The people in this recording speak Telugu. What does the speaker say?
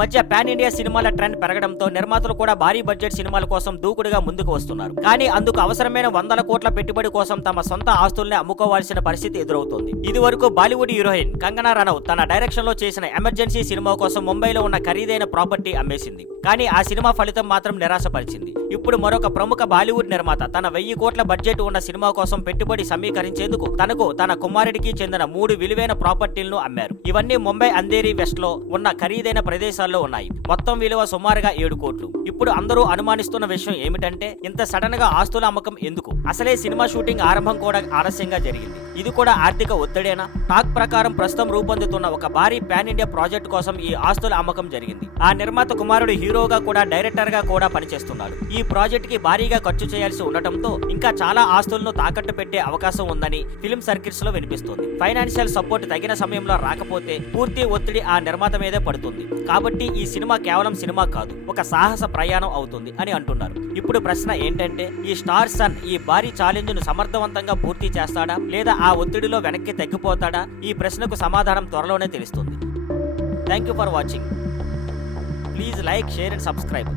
మధ్య పాన్ ఇండియా సినిమాల ట్రెండ్ పెరగడంతో నిర్మాతలు కూడా భారీ బడ్జెట్ సినిమాల కోసం దూకుడుగా ముందుకు వస్తున్నారు. కానీ అందుకు అవసరమైన వందల కోట్ల పెట్టుబడి కోసం తమ సొంత ఆస్తుల్ని అమ్ముకోవాల్సిన పరిస్థితి ఎదురవుతోంది. ఇది వరకు బాలీవుడ్ హీరోయిన్ కంగనా రనౌత్ తన డైరెక్షన్ లో చేసిన ఎమర్జెన్సీ సినిమా కోసం ముంబైలో ఉన్న ఖరీదైన ప్రాపర్టీ అమ్మేసింది. కానీ ఆ సినిమా ఫలితం మాత్రం నిరాశపరిచింది. ఇప్పుడు మరొక ప్రముఖ బాలీవుడ్ నిర్మాత తన 1000 కోట్ల బడ్జెట్ ఉన్న సినిమా కోసం పెట్టుబడి సమీకరించేందుకు తనకు తన కుమారుడికి చెందిన 3 విలువైన ప్రాపర్టీలను అమ్మారు. ఇవన్నీ ముంబై అంధేరి వెస్ట్ లో ఉన్న ఖరీదైన ప్రదేశాల్లో ఉన్నాయి. మొత్తం విలువ సుమారుగా 7 కోట్లు. ఇప్పుడు అందరూ అనుమానిస్తున్న విషయం ఏమిటంటే ఇంత సడన్ గా ఆస్తుల అమ్మకం ఎందుకు? అసలే సినిమా షూటింగ్ ఆరంభం కూడా ఆలస్యంగా జరిగింది. ఇది కూడా ఆర్థిక ఒత్తిడేనా? టాక్ ప్రకారం ప్రస్తుతం రూపొందుతున్న ఒక భారీ పాన్ ఇండియా ప్రాజెక్ట్ కోసం ఈ ఆస్తుల అమ్మకం జరిగింది. ఆ నిర్మాత కుమారుడు హీరోగా కూడా డైరెక్టర్ గా కూడా పనిచేస్తున్నాడు. ఈ ప్రాజెక్ట్ కి భారీగా ఖర్చు చేయాల్సి ఉండటంతో ఇంకా చాలా ఆస్తులను తాకట్టు పెట్టే అవకాశం ఉందని ఫిల్మ్ సర్కిల్స్ లో వినిపిస్తుంది. ఫైనాన్షియల్ సపోర్ట్ తగిన సమయంలో రాకపోతే పూర్తి ఒత్తిడి ఆ నిర్మాత మీదే పడుతుంది. కాబట్టి ఈ సినిమా కేవలం సినిమా కాదు, ఒక సాహస ప్రయాణం అవుతుంది అని అంటున్నారు. ఇప్పుడు ప్రశ్న ఏంటంటే ఈ స్టార్ సన్ ఈ భారీ ఛాలెంజ్ ను సమర్థవంతంగా పూర్తి చేస్తాడా లేదా ఆ ఒత్తిడిలో వెనక్కి తగ్గిపోతాడా? ఈ ప్రశ్నకు సమాధానం త్వరలోనే తెలుస్తుంది. Thank you for watching. Please like, share and subscribe.